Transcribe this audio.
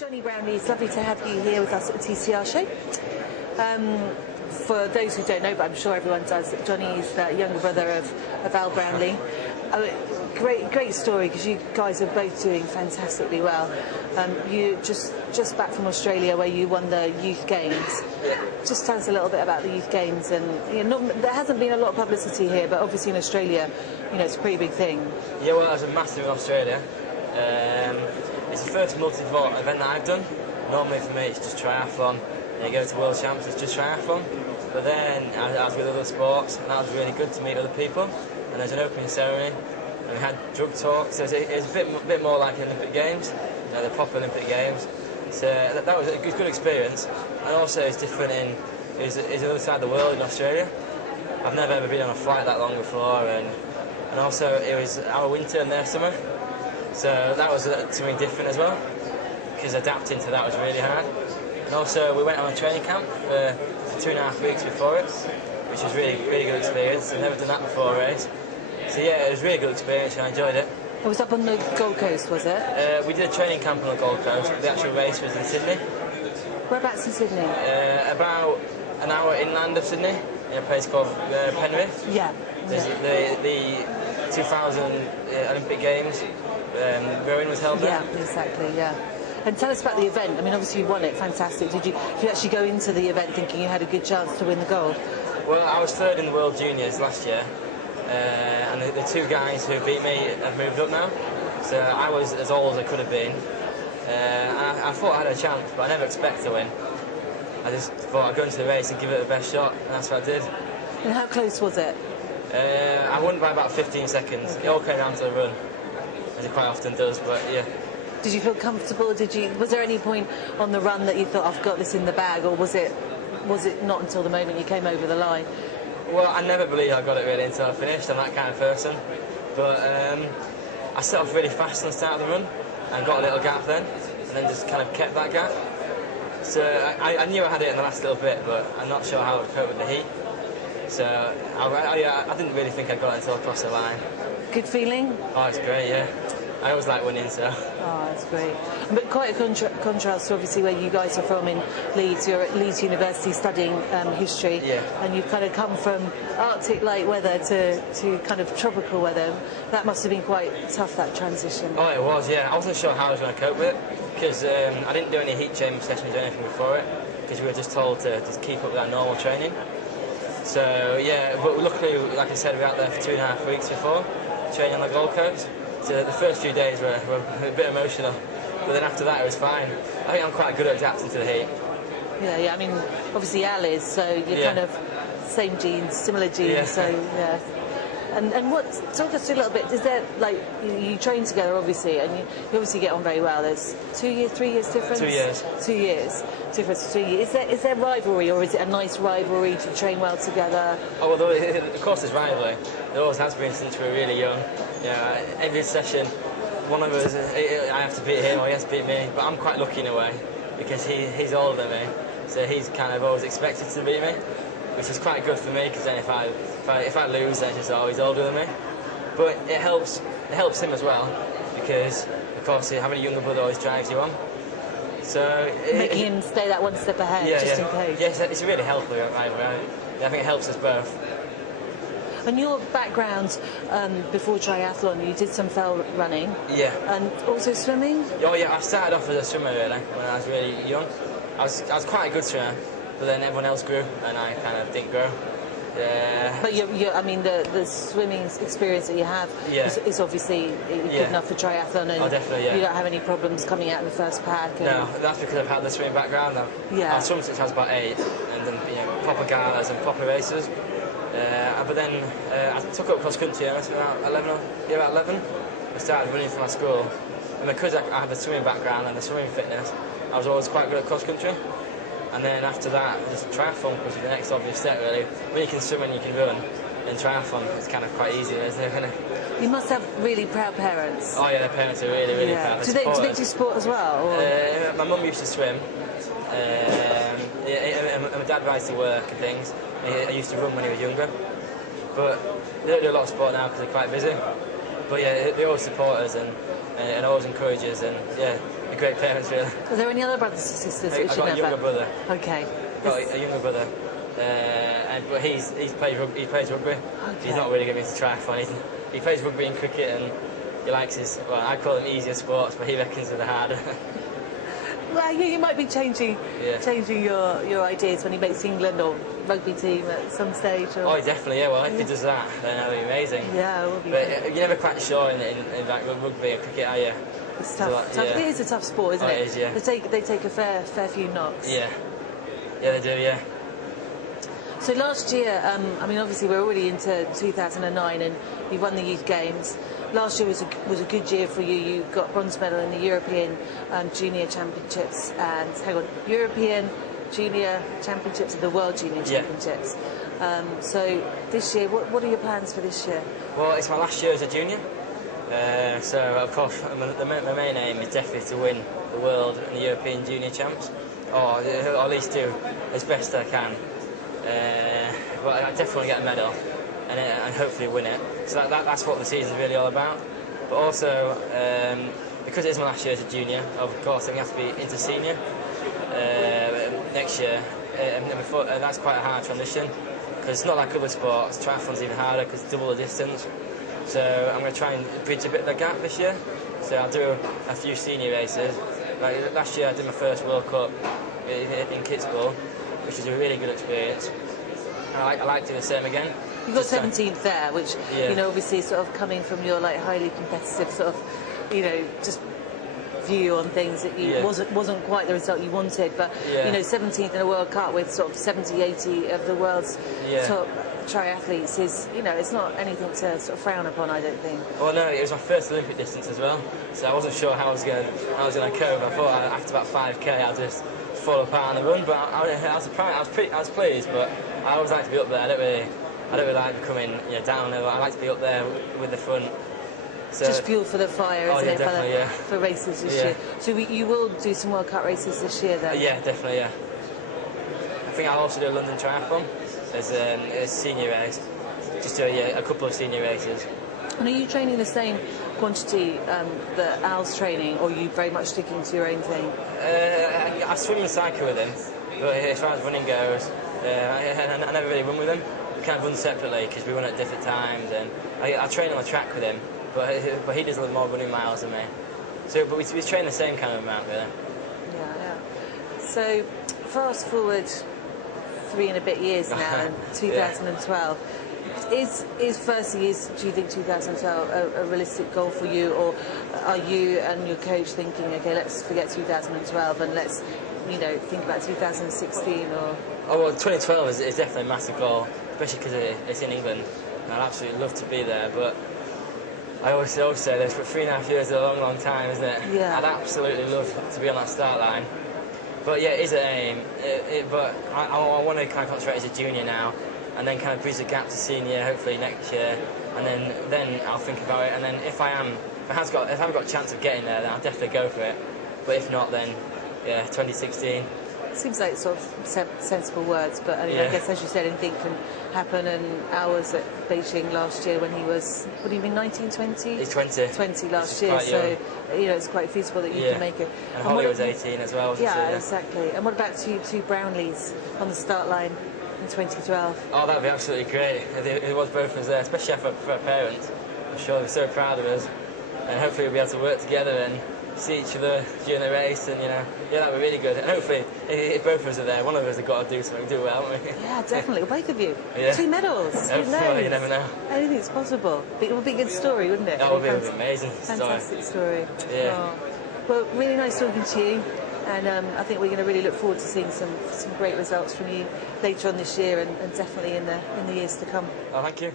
Jonny Brownlee, it's lovely to have you here with us at the TCR show. For those who don't know, but I'm sure everyone does, Jonny is the younger brother of Al Brownlee. Great story, because you guys are both doing fantastically well. You just back from Australia where you won the Youth Games. Just tell us a little bit about the Youth Games. And there hasn't been a lot of publicity here, but obviously in Australia, it's a pretty big thing. Yeah, well, it was a massive in Australia. It's the first multi-sport event that I've done. Normally for me it's just triathlon, and you go to World Champs, it's just triathlon. But then I was with other sports, and that was really good to meet other people. And there's an opening ceremony, and we had drug talks. So it was a bit more like Olympic Games, the proper Olympic Games. So that was a good experience. And also it's different it's the other side of the world in Australia. I've never ever been on a flight that long before, and also it was our winter and their summer. So that was something different as well, because adapting to that was really hard. And also we went on a training camp for 2.5 weeks before it, which was really good experience. I've never done that before a race. So yeah, it was a really good experience and I enjoyed it. It was up on the Gold Coast, was it? We did a training camp on the Gold Coast, but the actual race was in Sydney. Whereabouts in Sydney? About an hour inland of Sydney, in a place called Penrith. Yeah. The 2000 Olympic Games, rowing was held there. Yeah, exactly, yeah. And tell us about the event. I mean, obviously you won it, fantastic. Did you actually go into the event thinking you had a good chance to win the gold? Well, I was third in the World Juniors last year, and the two guys who beat me have moved up now. So I was as old as I could have been. And I thought I had a chance, but I never expected to win. I just thought I'd go into the race and give it the best shot, and that's what I did. And how close was it? I won by about 15 seconds. Okay. It all came down to the run, as it quite often does, but yeah. Did you feel comfortable? Was there any point on the run that you thought, I've got this in the bag, or was it not until the moment you came over the line? Well, I never believed I got it really until I finished. I'm that kind of person. But I set off really fast on the start of the run and got a little gap then, and then just kind of kept that gap. So I knew I had it in the last little bit, but I'm not sure how I would cope with the heat. So I didn't really think I got it until I crossed the line. Good feeling? Oh, it's great, yeah. I always like winning, so. Oh, that's great. But quite a contrast to obviously where you guys are from in Leeds. You're at Leeds University studying history, yeah. And you've kind of come from Arctic-like weather to kind of tropical weather. That must have been quite tough, that transition. Oh, it was, yeah. I wasn't sure how I was going to cope with it, because I didn't do any heat training sessions or anything before it, because we were just told to just keep up with our normal training. So, yeah, but luckily, like I said, we were out there for 2.5 weeks before, training on the Gold Coast. So the first few days were a bit emotional, but then after that it was fine. I think I'm quite good at adapting to the heat. Yeah, I mean, obviously Al is, so you're kind of same genes, similar genes, yeah. So yeah. And talk us through a little bit, is there, like, you train together obviously, and you obviously get on very well. There's 2 years, 3 years difference? 2 years. 2 years difference between you. Is there rivalry, or is it a nice rivalry to train well together? Oh, well, of course there's rivalry. There always has been since we were really young. Yeah, every session, one of us, I have to beat him or he has to beat me, but I'm quite lucky in a way, because he's older than me, so he's kind of always expected to beat me, which is quite good for me, because then if I lose, then he's just always older than me. But it helps him as well, because of course having a younger brother always drives you on. So making him stay that one step ahead, in case. Yes, it's a really healthy rivalry. I think it helps us both. And your background before triathlon, you did some fell running. Yeah. And also swimming? Oh yeah, I started off as a swimmer really, when I was really young. I was quite a good swimmer, but then everyone else grew and I kind of didn't grow. But I mean, the swimming experience that you have is obviously good enough for triathlon, and definitely, yeah. You don't have any problems coming out in the first pack. No, that's because I've had the swimming background. I've swum since I was about 8, and then proper galas and proper races. But then I took up cross country when I was about 11. I started running for my school, and because I have a swimming background and the swimming fitness, I was always quite good at cross country. And then after that, just triathlon was the next obvious step really. When you can swim and you can run, in triathlon it's kind of quite easy, isn't it? You must have really proud parents. Oh yeah, their parents are really proud. Do they do sport as well? My mum used to swim. And my dad rides to work and things. I used to run when he was younger. But they don't do a lot of sport now because they're quite busy. But yeah, they always support us and always encourage us, and yeah, great parents, really. Are there any other brothers or sisters that we I've should got know a younger about? brother. Okay. Got a younger brother, but he plays rugby. Okay. He's not really getting into triathlon. He plays rugby and cricket, and he likes his. Well, I call them easier sports, but he reckons they're the harder. Well, yeah, you might be changing your ideas when he makes England or rugby team at some stage. Or... Oh, definitely, yeah. Well, if he does that, then that'll be amazing. Yeah, it will be. But you're never quite sure in like rugby or cricket, are you? It's tough. Yeah. It is a tough sport, isn't it? It is, yeah. They take a fair few knocks. Yeah. Yeah, they do, yeah. So last year, I mean, obviously we're already into 2009 and you won the Youth Games. Last year was a good year for you. You got bronze medal in the European Junior Championships and, European Junior Championships and the World Junior Championships. So this year, what are your plans for this year? Well, it's my last year as a junior. So, of course, my main aim is definitely to win the World and the European Junior Champs. Or at least do as best I can. But I definitely want to get a medal and hopefully win it. So that's what the season's really all about. But also, because it is my last year as a junior, of course I'm going to have to be into senior next year. And that's quite a hard transition because it's not like other sports. Triathlon's even harder because it's double the distance. So I'm going to try and bridge a bit of the gap this year. So I'll do a few senior races. Like last year I did my first World Cup in Kitzbühel, which was a really good experience. I like to do the same again. You got 17th there, which obviously sort of coming from your highly competitive sort of, just view on things that you wasn't quite the result you wanted, but 17th in a World Cup with sort of 70, 80 of the world's top triathletes is, it's not anything to sort of frown upon, I don't think. Well, no, it was my first Olympic distance as well, so I wasn't sure how I was going to cope. I thought after about 5k I'd just fall apart on the run, but I was surprised. I was pleased, but I always like to be up there. I don't really like becoming down. I like to be up there with the front. So, just fuel for the fire, isn't it? For races this year. So you will do some World Cup races this year, then? Yeah, definitely. Yeah. I think I'll also do a London Triathlon as a senior race. Just do a couple of senior races. And are you training the same quantity that Al's training, or are you very much sticking to your own thing? I swim and cycle with him, but as far as running goes, I never really run with him. We kind of run separately because we run at different times, and I train on the track with him, but he does a lot more running miles than me. So, but we train the same kind of amount, really. Yeah. So, fast forward 3 and a bit years now, in 2012. Do you think 2012 a realistic goal for you, or are you and your coach thinking, okay, let's forget 2012 and let's, think about 2016 or? Oh well, 2012 is definitely a massive goal, especially because it's in England, and I'd absolutely love to be there. But I always say this, but 3.5 years is a long time, isn't it? Yeah. I'd absolutely love to be on that start line. But yeah, it is an aim. But I want to kind of concentrate as a junior now, and then kind of bridge the gap to senior, hopefully next year, and then I'll think about it. And then if I haven't got a chance of getting there, then I'll definitely go for it. But if not, then 2016. Seems like sort of sensible words, but I guess, as you said, anything can happen. And Al was at Beijing last year when he was, what do you mean, 19, 20? He's 20. 20 last year, so it's quite feasible that you can make it. And Holly was 18 as well, wasn't she? Yeah, exactly. And what about two Brownlees on the start line in 2012? Oh, that'd be absolutely great if it was both of us there, especially for our parents. I'm sure they're so proud of us, and hopefully we'll be able to work together and see each other during the race, and that'd be really good. And hopefully, if both of us are there, one of us has got to do something, do well, haven't we? Yeah, definitely. Both of you. Yeah. 2 medals. Who knows? You never know. Anything's possible. It would be a good story, wouldn't it? That would be an amazing Fantastic story. Yeah. Oh. Well, really nice talking to you, and I think we're going to really look forward to seeing some great results from you later on this year, and definitely in the years to come. Oh, thank you.